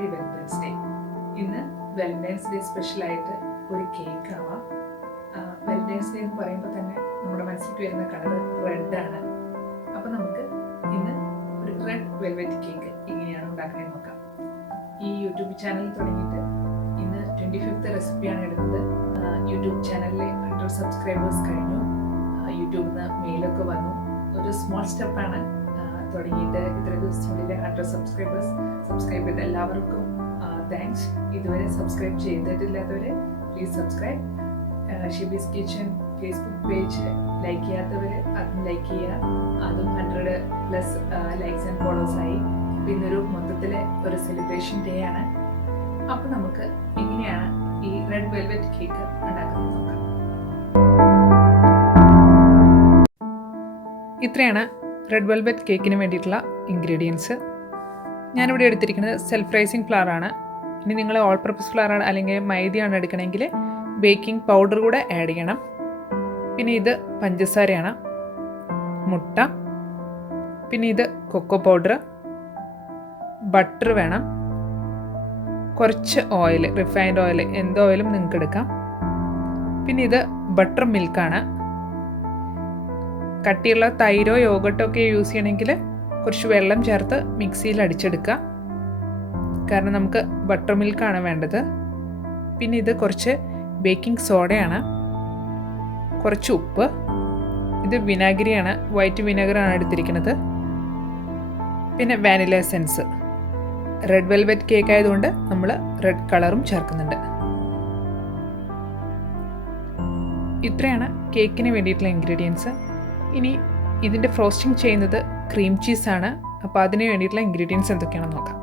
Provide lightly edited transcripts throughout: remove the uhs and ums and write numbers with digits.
Happy Valentine's day. ഇന്ന് Valentine's day സ്പെഷ്യലായിട്ട് ഒരു കേക്ക് ആവാം. വാലന്റൈൻസ് ഡേ എന്ന് പറയുമ്പോൾ തന്നെ നമ്മുടെ മനസ്സിലേക്ക് വരുന്ന കളർ റെഡാണ്. അപ്പോൾ നമുക്ക് ഇന്ന് ഒരു റെഡ് വെൽവെറ്റ് കേക്ക് എങ്ങനെയാണ് ഉണ്ടാക്കുന്നത് നോക്കാം. ഈ യൂട്യൂബ് ചാനൽ തുടങ്ങിയിട്ട് ഇന്ന് 25th റെസിപ്പിയാണ് ഇടുന്നത്. യൂട്യൂബ് ചാനലിലെ 100 സബ്സ്ക്രൈബേഴ്സ് കഴിഞ്ഞു. യൂട്യൂബിൽ നിന്ന് മെയിലൊക്കെ വന്നു. ഒരു സ്മോൾ സ്റ്റെപ്പാണ് തുടങ്ങിയിട്ട് ഇത്ര ദിവസത്തിനുള്ളിൽ 100 സബ്സ്ക്രൈബ് ചെയ്ത എല്ലാവർക്കും താങ്ക്സ്. ഇതുവരെ സബ്സ്ക്രൈബ് ചെയ്തിട്ടില്ലാത്തവരെ please subscribe. Shebi's kitchen Facebook page like ചെയ്യാത്തവർ അതും ലൈക്ക് ചെയ്യുക. അതും 100+ ലൈക്സ് ആൻഡ് ഫോളോവേഴ്സ് ആയി. ഇന്നൊരു മൊത്തത്തിലെ ഒരു സെലിബ്രേഷൻ ഡേ ആണ്. അപ്പോൾ നമുക്ക് എങ്ങനെയാണ് ഈ റെഡ് വെൽവെറ്റ് കേക്ക് ഉണ്ടാക്കുന്നത് നോക്കാം. ഇത്രയാണ് റെഡ് വെൽവെറ്റ് കേക്കിന് വേണ്ടിയിട്ടുള്ള ഇൻഗ്രീഡിയൻസ്. ഞാനിവിടെ എടുത്തിരിക്കുന്നത് സെൽഫ് റൈസിങ് ഫ്ലവർ ആണ്. ഇനി നിങ്ങൾ ഓൾ പർപ്പസ് ഫ്ലവർ ആണ് അല്ലെങ്കിൽ മൈദയാണ് എടുക്കണമെങ്കിൽ ബേക്കിംഗ് പൗഡർ കൂടെ ആഡ് ചെയ്യണം. പിന്നെ ഇത് പഞ്ചസാരയാണ്, മുട്ട, പിന്നെ ഇത് കൊക്കോ പൗഡർ, ബട്ടർ വേണം, കുറച്ച് ഓയിൽ, റിഫൈൻഡ് ഓയിൽ, എന്ത് ഓയിലും നിങ്ങൾക്ക് എടുക്കാം. പിന്നെ ഇത് ബട്ടർ മിൽക്കാണ്. കട്ടിയുള്ള തൈരോ യോഗട്ടോ ഒക്കെ യൂസ് ചെയ്യണമെങ്കിൽ കുറച്ച് വെള്ളം ചേർത്ത് മിക്സിയിൽ അടിച്ചെടുക്കുക, കാരണം നമുക്ക് ബട്ടർ മിൽക്കാണ് വേണ്ടത്. പിന്നെ ഇത് കുറച്ച് ബേക്കിംഗ് സോഡയാണ്, കുറച്ച് ഉപ്പ്, ഇത് വിനാഗിരിയാണ്, വൈറ്റ് വിനാഗിറാണ് എടുത്തിരിക്കുന്നത്. പിന്നെ vanilla essence. Red velvet cake ആയതുകൊണ്ട് നമ്മൾ റെഡ് കളറും ചേർക്കുന്നുണ്ട്. ഇത്രയാണ് കേക്കിന് വേണ്ടിയിട്ടുള്ള ഇൻഗ്രീഡിയൻസ്. ഇനി ഇതിൻ്റെ ഫ്രോസ്റ്റിംഗ് ചെയ്യുന്നത് ക്രീം ചീസാണ്. അപ്പോൾ അതിന് വേണ്ടിയിട്ടുള്ള ഇൻഗ്രീഡിയൻസ് എന്തൊക്കെയാണെന്ന് നോക്കാം.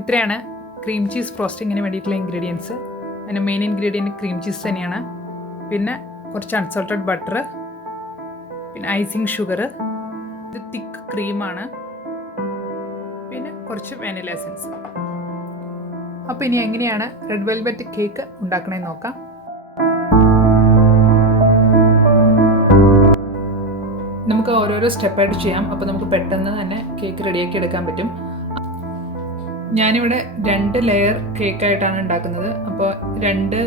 ഇത്രയാണ് ക്രീം ചീസ് ഫ്രോസ്റ്റിങ്ങിന് വേണ്ടിയിട്ടുള്ള ഇൻഗ്രീഡിയൻസ്. അതിന് മെയിൻ ഇൻഗ്രീഡിയൻറ്റ് ക്രീം ചീസ് തന്നെയാണ്. പിന്നെ കുറച്ച് അൺസോൾട്ടഡ് ബട്ടർ, പിന്നെ ഐസിങ് ഷുഗർ, ഇത് തിക്ക് ക്രീമാണ്, പിന്നെ കുറച്ച് വാനില എസൻസ്. അപ്പോൾ ഇനി എങ്ങനെയാണ് റെഡ് വെൽവെറ്റ് കേക്ക് ഉണ്ടാക്കണമെന്ന് നോക്കാം. നമുക്ക് ഓരോരോ സ്റ്റെപ്പായിട്ട് ചെയ്യാം. അപ്പോൾ നമുക്ക് പെട്ടെന്ന് തന്നെ കേക്ക് റെഡിയാക്കി എടുക്കാൻ പറ്റും. ഞാനിവിടെ 2 ലെയർ കേക്കായിട്ടാണ് ഉണ്ടാക്കുന്നത്. അപ്പോൾ 2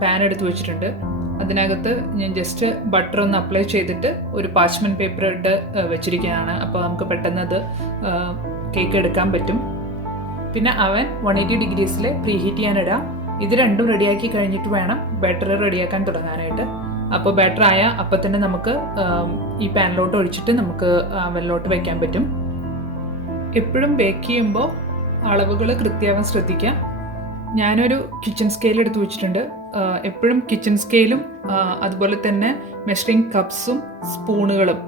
പാൻ എടുത്ത് വെച്ചിട്ടുണ്ട്. അതിനകത്ത് ഞാൻ ജസ്റ്റ് ബട്ടർ ഒന്ന് അപ്ലൈ ചെയ്തിട്ട് ഒരു പാർച്ച്മെൻറ്റ് പേപ്പർ ഇട്ട് വെച്ചിരിക്കുന്നതാണ്. അപ്പോൾ നമുക്ക് പെട്ടെന്ന് അത് കേക്ക് എടുക്കാൻ പറ്റും. പിന്നെ അവൻ 180 ഡിഗ്രീസിൽ പ്രീ ഹീറ്റ് ചെയ്യാനിടാം. ഇത് രണ്ടും റെഡിയാക്കി കഴിഞ്ഞിട്ട് വേണം ബാറ്റർ റെഡിയാക്കാൻ തുടങ്ങാനായിട്ട്. അപ്പോൾ ബാറ്റർ ആയ അപ്പോൾ തന്നെ നമുക്ക് ഈ പാനിലോട്ട് ഒഴിച്ചിട്ട് നമുക്ക് വെള്ളോട്ട് വയ്ക്കാൻ പറ്റും. എപ്പോഴും ബേക്ക് ചെയ്യുമ്പോൾ അളവുകൾ കൃത്യമാവാൻ ശ്രദ്ധിക്കാം. ഞാനൊരു കിച്ചൺ സ്കെയിൽ എടുത്ത് വെച്ചിട്ടുണ്ട്. എപ്പോഴും കിച്ചൺ സ്കെയിലും അതുപോലെ തന്നെ മെഷറിംഗ് കപ്സും സ്പൂണുകളും,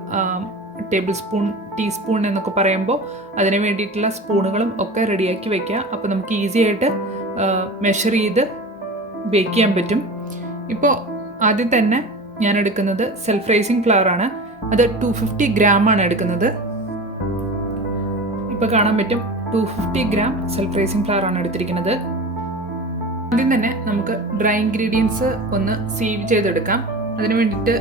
ടേബിൾ സ്പൂൺ, ടീസ്പൂൺ എന്നൊക്കെ പറയുമ്പോൾ അതിന് വേണ്ടിയിട്ടുള്ള സ്പൂണുകളും ഒക്കെ റെഡിയാക്കി വയ്ക്കുക. അപ്പോൾ നമുക്ക് ഈസി ആയിട്ട് മെഷർ ചെയ്ത് ബേക്ക് ചെയ്യാൻ പറ്റും. ഇപ്പോൾ ആദ്യം തന്നെ ഞാൻ എടുക്കുന്നത് സെൽഫ് റൈസിങ് ഫ്ലവർ ആണ്. അത് 250 ഗ്രാമാണ് എടുക്കുന്നത്. ഇപ്പോൾ കാണാൻ പറ്റും 250 ഗ്രാം സെൽഫ് റൈസിങ് ഫ്ലവർ ആണ് എടുത്തിരിക്കുന്നത്. ആദ്യം തന്നെ നമുക്ക് ഡ്രൈ ഇൻഗ്രീഡിയൻസ് ഒന്ന് സീവ് ചെയ്തെടുക്കാം. അതിന് വേണ്ടിയിട്ട്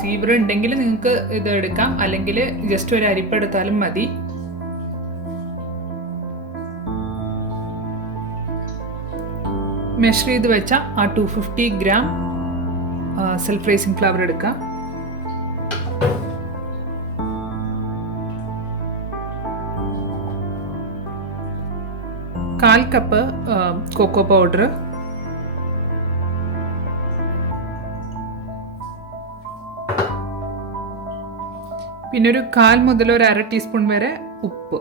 സീവർ ഉണ്ടെങ്കിൽ നിങ്ങൾക്ക് ഇത് എടുക്കാം, അല്ലെങ്കിൽ ജസ്റ്റ് ഒരു അരിപ്പ എടുത്താലും മതി. മെഷർ ചെയ്ത് വെച്ച ആ 250 ഗ്രാം സെൽഫ് റൈസിങ് ഫ്ലവർ എടുക്കാം. കാൽ കപ്പ് കൊക്കോ പൗഡർ, പിന്നെ ഒരു 1/4 മുതൽ ഒരു 1/2 ടീസ്പൂൺ വരെ ഉപ്പ്.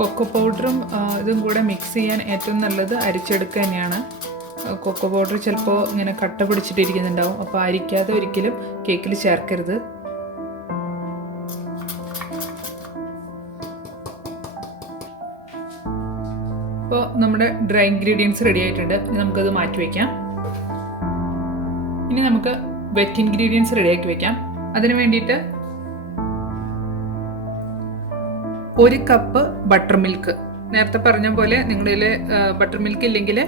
കൊക്കോ പൗഡറും ഇതും കൂടെ മിക്സ് ചെയ്യാൻ ഏറ്റവും നല്ലത് അരിച്ചെടുക്കുക തന്നെയാണ്. കൊക്കോ പൗഡർ ചിലപ്പോൾ ഇങ്ങനെ കട്ട പിടിച്ചിട്ടിരിക്കുന്നുണ്ടാവും. അപ്പോൾ അരിക്കാതെ ഒരിക്കലും കേക്കിൽ ചേർക്കരുത്. ഇപ്പോൾ നമ്മുടെ ഡ്രൈ ഇൻഗ്രീഡിയൻസ് റെഡി ആയിട്ടുണ്ട്. നമുക്കത് മാറ്റി വയ്ക്കാം. ഇനി നമുക്ക് വെറ്റ് ഇൻഗ്രീഡിയൻസ് റെഡിയാക്കി വയ്ക്കാം. അതിന് വേണ്ടിയിട്ട് 1 കപ്പ് ബട്ടർ മിൽക്ക്. നേരത്തെ പറഞ്ഞ പോലെ നിങ്ങളിൽ ബട്ടർ മിൽക്ക് ഇല്ലെങ്കിൽ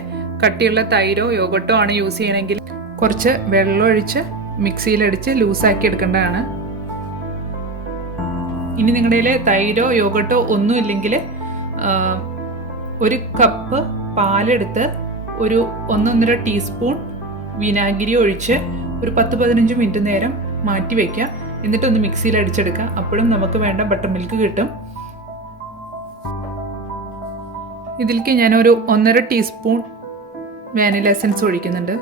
കട്ടിയുള്ള തൈരോ യോഗട്ടോ ആണ് യൂസ് ചെയ്യണമെങ്കിൽ കുറച്ച് വെള്ളം ഒഴിച്ച് മിക്സിയിലടിച്ച് ലൂസാക്കി എടുക്കേണ്ടതാണ്. ഇനി നിങ്ങളുടെ കയ്യിൽ തൈരോ യോഗട്ടോ ഒന്നും ഇല്ലെങ്കിൽ 1 കപ്പ് പാലെടുത്ത് ഒരു 1-1.5 ടീസ്പൂൺ വിനാഗിരി ഒഴിച്ച് ഒരു 10-15 മിനിറ്റ് നേരം മാറ്റി വയ്ക്കുക. എന്നിട്ടൊന്ന് മിക്സിയിൽ അടിച്ചെടുക്കുക. അപ്പോഴും നമുക്ക് വേണ്ട ബട്ടർ മിൽക്ക് കിട്ടും. ഇതിലേക്ക് ഞാനൊരു 1.5 ടീസ്പൂൺ വാനില എസൻസ് ഒഴിക്കുന്നുണ്ട്.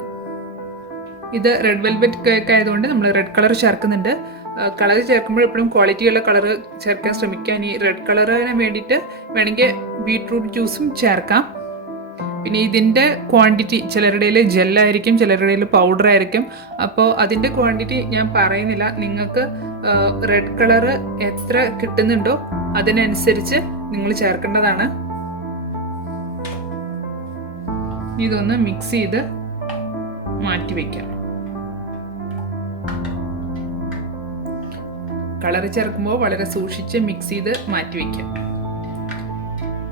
ഇത് റെഡ് വെൽവെറ്റ് കേക്ക് ആയതുകൊണ്ട് നമ്മൾ റെഡ് കളർ ചേർക്കുന്നുണ്ട്. കളർ ചേർക്കുമ്പോൾ എപ്പോഴും ക്വാളിറ്റിയുള്ള കളർ ചേർക്കാൻ ശ്രമിക്കുക. ഇനി റെഡ് കളറിന് വേണ്ടിയിട്ട് വേണമെങ്കിൽ ബീട്രൂട്ട് ജ്യൂസും ചേർക്കാം. പിന്നെ ഇതിൻ്റെ ക്വാണ്ടിറ്റി ചിലരുടെ ജെല്ലായിരിക്കും, ചിലരുടെ പൗഡർ ആയിരിക്കും. അപ്പോൾ അതിൻ്റെ ക്വാണ്ടിറ്റി ഞാൻ പറയുന്നില്ല. നിങ്ങൾക്ക് റെഡ് കളറ് എത്ര കിട്ടുന്നുണ്ടോ അതിനനുസരിച്ച് നിങ്ങൾ ചേർക്കേണ്ടതാണ്. ഇതൊന്ന് മിക്സ് ചെയ്ത് മാറ്റി വയ്ക്കാം. കളർ ചേർക്കുമ്പോൾ വളരെ സൂക്ഷിച്ച് മിക്സ് ചെയ്ത് മാറ്റി വയ്ക്കാം.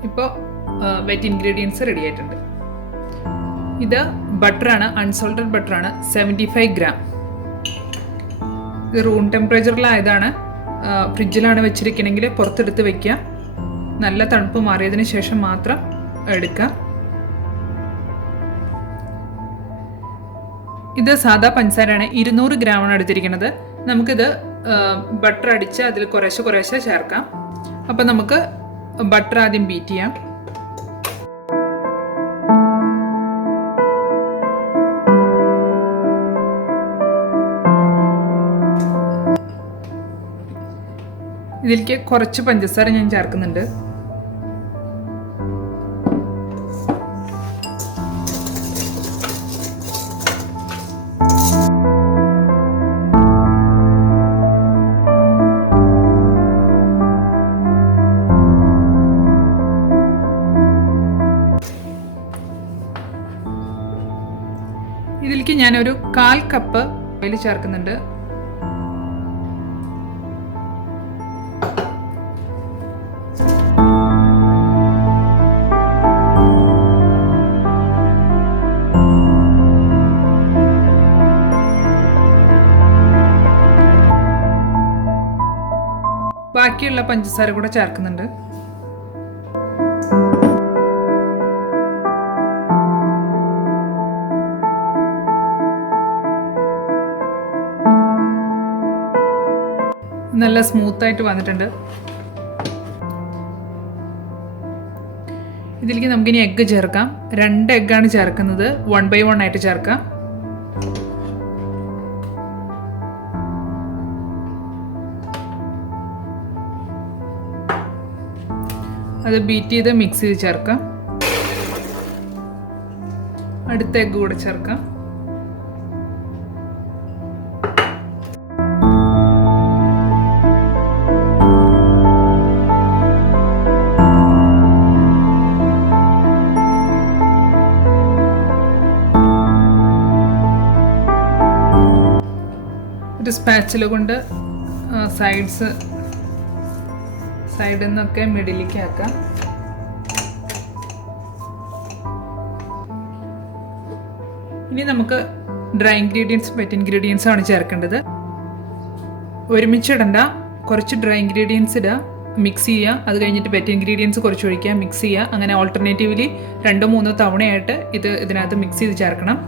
ഇപ്പോൾ വെറ്റ് ഇൻഗ്രീഡിയൻസ് റെഡി ആയിട്ടുണ്ട്. ഇത് ബട്ടറാണ്, അൺസോൾട്ടഡ് ബട്ടറാണ്, 75 ഗ്രാം. ഇത് റൂം ടെമ്പറേച്ചറിലായതാണ്. ഫ്രിഡ്ജിലാണ് വെച്ചിരിക്കണമെങ്കിൽ പുറത്തെടുത്ത് വയ്ക്കുക. നല്ല തണുപ്പ് മാറിയതിന് ശേഷം മാത്രം എടുക്കുക. ഇത് സാധാ പഞ്ചസാരയാണ്, 200 ഗ്രാമാണ് എടുത്തിരിക്കുന്നത്. നമുക്കിത് ബട്ടർ അടിച്ച് അതിൽ കുറേശ്ശെ ചേർക്കാം. അപ്പം നമുക്ക് ബട്ടർ ആദ്യം ബീറ്റ് ചെയ്യാം. ഇതിലേക്ക് കുറച്ച് പഞ്ചസാര ഞാൻ ചേർക്കുന്നുണ്ട്. ഇതിലേക്ക് ഞാനൊരു 1/4 കപ്പ് ഓയിൽ ചേർക്കുന്നുണ്ട്. ബാക്കിയുള്ള പഞ്ചസാര കൂടെ ചേർക്കുന്നുണ്ട്. നല്ല സ്മൂത്തായിട്ട് വന്നിട്ടുണ്ട്. ഇതിലേക്ക് നമുക്കിനി എഗ്ഗ് ചേർക്കാം. 2 എഗ്ഗാണ് ചേർക്കുന്നത്. 1 by 1 ആയിട്ട് ചേർക്കാം. അത് ബീറ്റ് ചെയ്ത് മിക്സ് ചെയ്ത് ചേർക്കാം. അടുത്ത എഗ്ഗ് കൂടെ ചേർക്കാം. ഒരു സ്പാച്ചില കൊണ്ട് സൈഡിൽ നിന്നൊക്കെ മിഡിലേക്ക് ആക്കാം. ഇനി നമുക്ക് ഡ്രൈ ഇൻഗ്രീഡിയൻസ് വെറ്റ് ഇൻഗ്രീഡിയൻസ് ആണ് ചേർക്കേണ്ടത്. ഒരുമിച്ചിടണ്ട, കുറച്ച് ഡ്രൈ ഇൻഗ്രീഡിയൻസ് ഇടുക, മിക്സ് ചെയ്യുക. അത് കഴിഞ്ഞിട്ട് വെറ്റ് ഇൻഗ്രീഡിയൻസ് കുറച്ച് ഒഴിക്കുക, മിക്സ് ചെയ്യുക. അങ്ങനെ ഓൾട്ടർനേറ്റീവ്ലി 2-3 തവണയായിട്ട് ഇതിനകത്ത് മിക്സ് ചെയ്ത് ചേർക്കണം.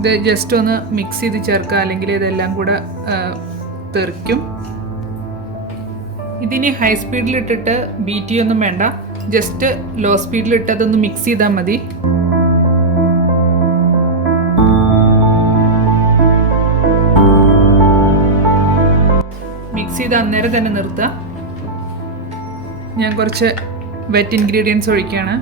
ഇത് ജസ്റ്റ് ഒന്ന് മിക്സ് ചെയ്ത് ചേർക്കുക, അല്ലെങ്കിൽ ഇതെല്ലാം കൂടെ തെറിക്കും. ഇതിനി ഹൈ സ്പീഡിലിട്ടിട്ട് ബീറ്റ് ചെയ്യൊന്നും വേണ്ട, ജസ്റ്റ് ലോ സ്പീഡിലിട്ട് അതൊന്ന് മിക്സ് ചെയ്താൽ മതി. മിക്സ് ചെയ്ത് അന്നേരം തന്നെ നിർത്തുക. ഞാൻ കുറച്ച് വെറ്റ് ഇൻഗ്രീഡിയൻസ് ഒഴിക്കുകയാണ്.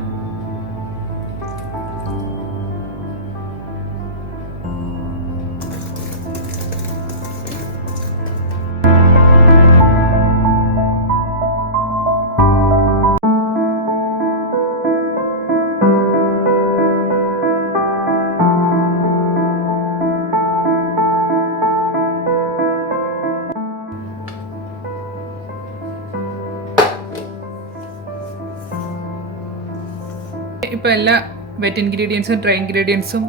ഇപ്പോൾ എല്ലാം വെറ്റ് ഇൻഗ്രീഡിയൻസും ഡ്രൈ ഇൻഗ്രീഡിയൻസും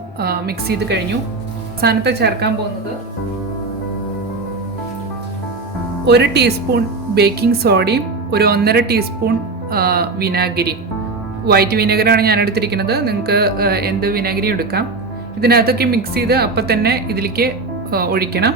മിക്സ് ചെയ്ത് കഴിഞ്ഞു. അവസാനത്തെ ചേർക്കാൻ പോകുന്നത് 1 ടീസ്പൂൺ ബേക്കിംഗ് സോഡയും 1.5 ടീസ്പൂൺ വിനാഗിരി. വൈറ്റ് വിനാഗിരിയാണ് ഞാൻ എടുത്തിരിക്കുന്നത്. നിങ്ങൾക്ക് എന്ത് വിനാഗിരി എടുക്കാം. ഇതിനകത്തൊക്കെ മിക്സ് ചെയ്ത് അപ്പം തന്നെ ഇതിലേക്ക് ഒഴിക്കണം.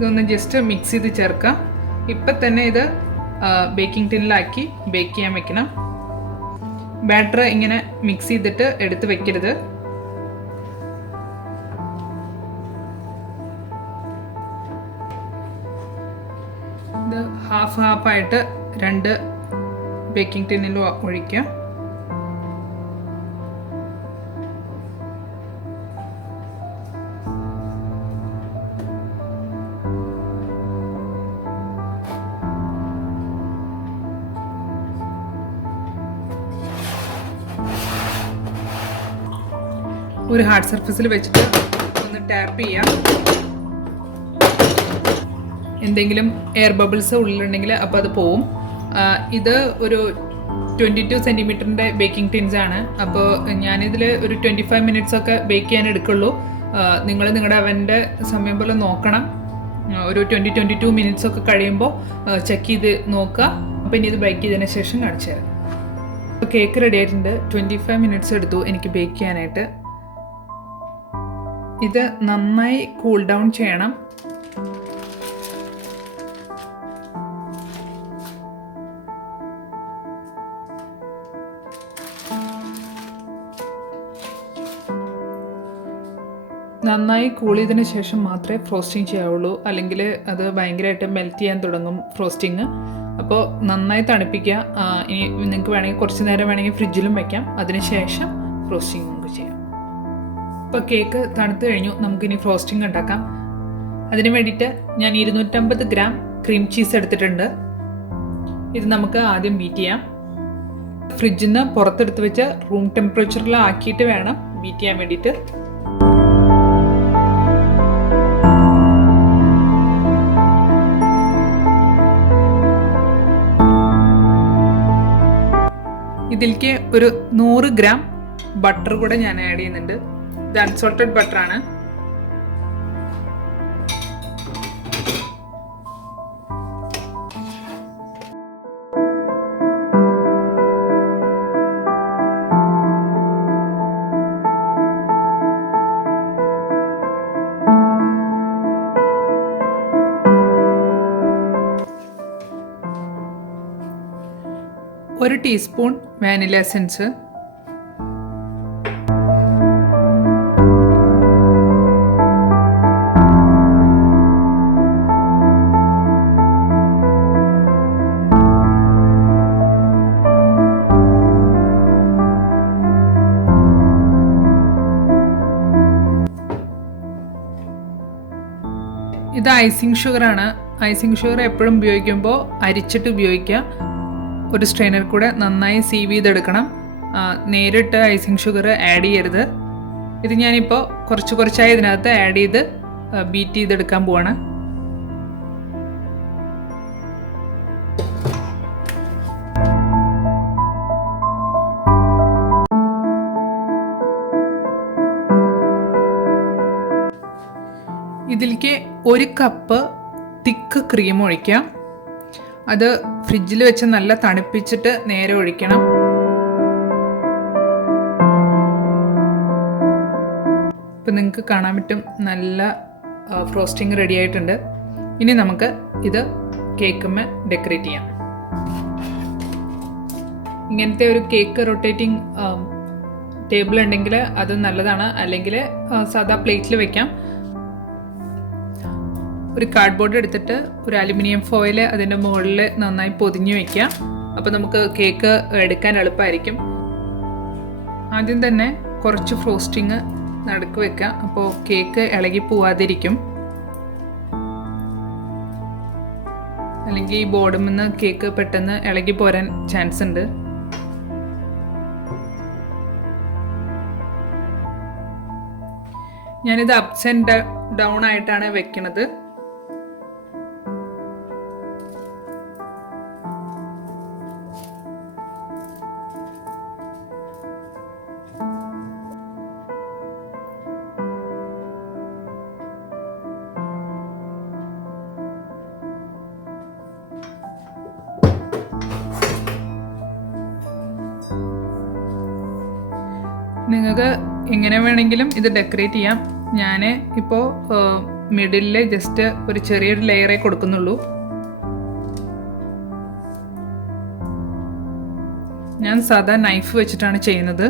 ഇതൊന്ന് ജസ്റ്റ് മിക്സ് ചെയ്ത് ചേർക്കാം. ഇപ്പം തന്നെ ഇത് ബേക്കിംഗ് ടിന്നിലാക്കി ബേക്ക് ചെയ്യാൻ വെക്കണം. ബാറ്റർ ഇങ്ങനെ മിക്സ് ചെയ്തിട്ട് എടുത്ത് വെക്കരുത്. ഇത് ഹാഫായിട്ട് 2 ബേക്കിംഗ് ടിന്നിൽ ഒഴിക്കാം. ഒരു ഹാർഡ് സർഫസിൽ വെച്ചിട്ട് ഒന്ന് ടാപ്പ് ചെയ്യാം. എന്തെങ്കിലും എയർ ബബിൾസ് ഉള്ളിലുണ്ടെങ്കിൽ അപ്പോൾ അത് പോവും. ഇത് ഒരു 22 സെൻറ്റിമീറ്ററിൻ്റെ ബേക്കിംഗ് ടിൻസാണ്. അപ്പോൾ ഞാനിതിൽ ഒരു 25 മിനിറ്റ്സൊക്കെ ബേക്ക് ചെയ്യാൻ എടുക്കുള്ളൂ. നിങ്ങൾ നിങ്ങളുടെ അവൻ്റെ സമയം പോലെ നോക്കണം. ഒരു 22 മിനിറ്റ്സൊക്കെ കഴിയുമ്പോൾ ചെക്ക് ചെയ്ത് നോക്കുക. അപ്പോൾ ഇനി ഇത് ബേക്ക് ചെയ്തതിന് ശേഷം കാണിച്ചു തരാം. അപ്പോൾ കേക്ക് റെഡി ആയിട്ടുണ്ട്. 25 മിനിറ്റ്സ് എടുത്തു എനിക്ക് ബേക്ക് ചെയ്യാനായിട്ട്. ഇത് നന്നായി കൂൾ ഡൗൺ ചെയ്യണം. നന്നായി കൂൾ ചെയ്തതിന് ശേഷം മാത്രമേ ഫ്രോസ്റ്റിംഗ് ചെയ്യാവുള്ളൂ. അല്ലെങ്കിൽ അത് ഭയങ്കരമായിട്ട് മെൽറ്റ് ചെയ്യാൻ തുടങ്ങും ഫ്രോസ്റ്റിങ്. അപ്പോൾ നന്നായി തണുപ്പിക്കുക. ഇനി നിങ്ങൾക്ക് വേണമെങ്കിൽ കുറച്ച് നേരം വേണമെങ്കിൽ ഫ്രിഡ്ജിലും വയ്ക്കാം. അതിനുശേഷം ഫ്രോസ്റ്റിംഗ് നമുക്ക് ചെയ്യാം. ഇപ്പോൾ കേക്ക് തണുത്ത് കഴിഞ്ഞു. നമുക്കിനി ഫ്രോസ്റ്റിംഗ് ഉണ്ടാക്കാം. അതിന് വേണ്ടിയിട്ട് ഞാൻ 250 ഗ്രാം ക്രീം ചീസ് എടുത്തിട്ടുണ്ട്. ഇത് നമുക്ക് ആദ്യം ബീറ്റ് ചെയ്യാം. ഫ്രിഡ്ജിൽ നിന്ന് പുറത്തെടുത്ത് വെച്ച് റൂം ടെമ്പറേച്ചറിൽ ആക്കിയിട്ട് വേണം ബീറ്റ് ചെയ്യാൻ വേണ്ടിയിട്ട്. ഇതിലേക്ക് ഒരു 100 ഗ്രാം ബട്ടർ കൂടെ ഞാൻ ആഡ് ചെയ്യുന്നുണ്ട്. ഇത് അൺസോൾട്ടഡ് ബട്ടറാണ്. ഒരു ടീസ്പൂൺ വാനില എസൻസ്, ഇത് ഐസിങ് ഷുഗറാണ്. ഐസിങ് ഷുഗർ എപ്പോഴും ഉപയോഗിക്കുമ്പോൾ അരിച്ചിട്ട് ഉപയോഗിക്കുക. ഒരു സ്ട്രെയിനർ കൂടെ നന്നായി സീവ് ചെയ്തെടുക്കണം. നേരിട്ട് ഐസിങ് ഷുഗർ ആഡ് ചെയ്യരുത്. ഇത് ഞാനിപ്പോൾ കുറച്ചായി ഇതിനകത്ത് ആഡ് ചെയ്ത് ബീറ്റ് ചെയ്തെടുക്കാൻ പോവാണ്. ഇതിലേക്ക് 1 കപ്പ് തിക്ക് ക്രീം ഒഴിക്കാം. അത് ഫ്രിഡ്ജിൽ വെച്ച് നല്ല തണുപ്പിച്ചിട്ട് നേരെ ഒഴിക്കണം. ഇപ്പം നിങ്ങൾക്ക് കാണാൻ പറ്റും നല്ല ഫ്രോസ്റ്റിംഗ് റെഡി ആയിട്ടുണ്ട്. ഇനി നമുക്ക് ഇത് കേക്കുമ്മേ ഡെക്കറേറ്റ് ചെയ്യാം. ഇങ്ങനത്തെ ഒരു കേക്ക് റൊട്ടേറ്റിംഗ് ടേബിൾ ഉണ്ടെങ്കിൽ അത് നല്ലതാണ്. അല്ലെങ്കിൽ സാധാ പ്ലേറ്റിൽ വെക്കാം. ഒരു കാർഡ്ബോർഡ് എടുത്തിട്ട് ഒരു അലുമിനിയം ഫോയിൽ അതിൻ്റെ മുകളിൽ നന്നായി പൊതിഞ്ഞ് വയ്ക്കാം. അപ്പോൾ നമുക്ക് കേക്ക് എടുക്കാൻ എളുപ്പമായിരിക്കും. ആദ്യം തന്നെ കുറച്ച് ഫ്രോസ്റ്റിങ് നടുക്ക് വെക്കാം. അപ്പോൾ കേക്ക് ഇളകി പോവാതിരിക്കും. അല്ലെങ്കിൽ ഈ ബോർഡിൽ നിന്ന് കേക്ക് പെട്ടെന്ന് ഇളകി പോരാൻ ചാൻസ് ഉണ്ട്. ഞാനിത് അപ്സ് ആൻഡ് ഡൗൺ ആയിട്ടാണ് വെക്കുന്നത്. നിങ്ങൾക്ക് എങ്ങനെ വേണമെങ്കിലും ഇത് ഡെക്കറേറ്റ് ചെയ്യാം. ഞാൻ ഇപ്പോൾ മിഡിലിൽ ജസ്റ്റ് ഒരു ചെറിയൊരു ലെയറേ കൊടുക്കുന്നുള്ളൂ. ഞാൻ സാധാ നൈഫ് വെച്ചിട്ടാണ് ചെയ്യുന്നത്.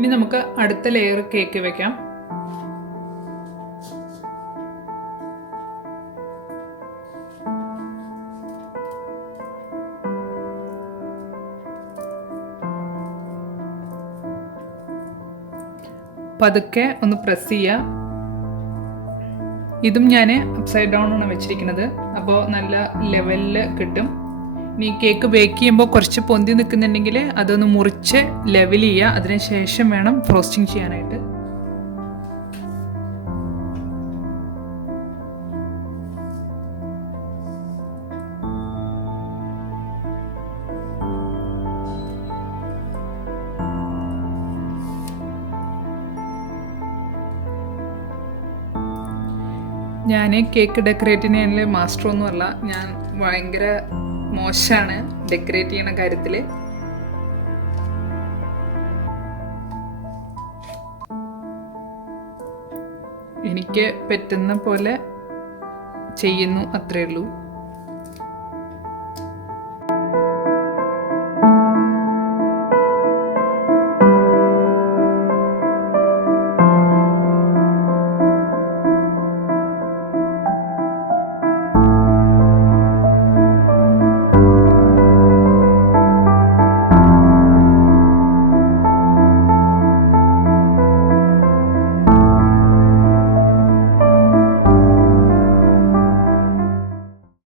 ഇനി നമുക്ക് അടുത്ത ലെയർ കേക്ക് വെക്കാം. പതുക്കെ ഒന്ന് പ്രസ് ചെയ്യുക. ഇതും ഞാൻ അപ്സൈഡ് ഡൗൺ ആണ് വെച്ചിരിക്കുന്നത്, അപ്പോൾ നല്ല ലെവലിൽ കിട്ടും. ഇനി കേക്ക് ബേക്ക് ചെയ്യുമ്പോൾ കുറച്ച് പൊന്തി നിൽക്കുന്നുണ്ടെങ്കിൽ അതൊന്ന് മുറിച്ച് ലെവൽ ചെയ്യുക. അതിനുശേഷം വേണം ഫ്രോസ്റ്റിംഗ് ചെയ്യാനായിട്ട്. ഞാൻ കേക്ക് ഡെക്കറേറ്റ് ചെയ്യുന്നതിൽ മാസ്റ്ററൊന്നുമല്ല. ഞാൻ ഭയങ്കര മോശമാണ് ഡെക്കറേറ്റ് ചെയ്യുന്ന കാര്യത്തിൽ. എനിക്ക് പറ്റുന്ന പോലെ ചെയ്യുന്നു, അത്രയേ ഉള്ളൂ.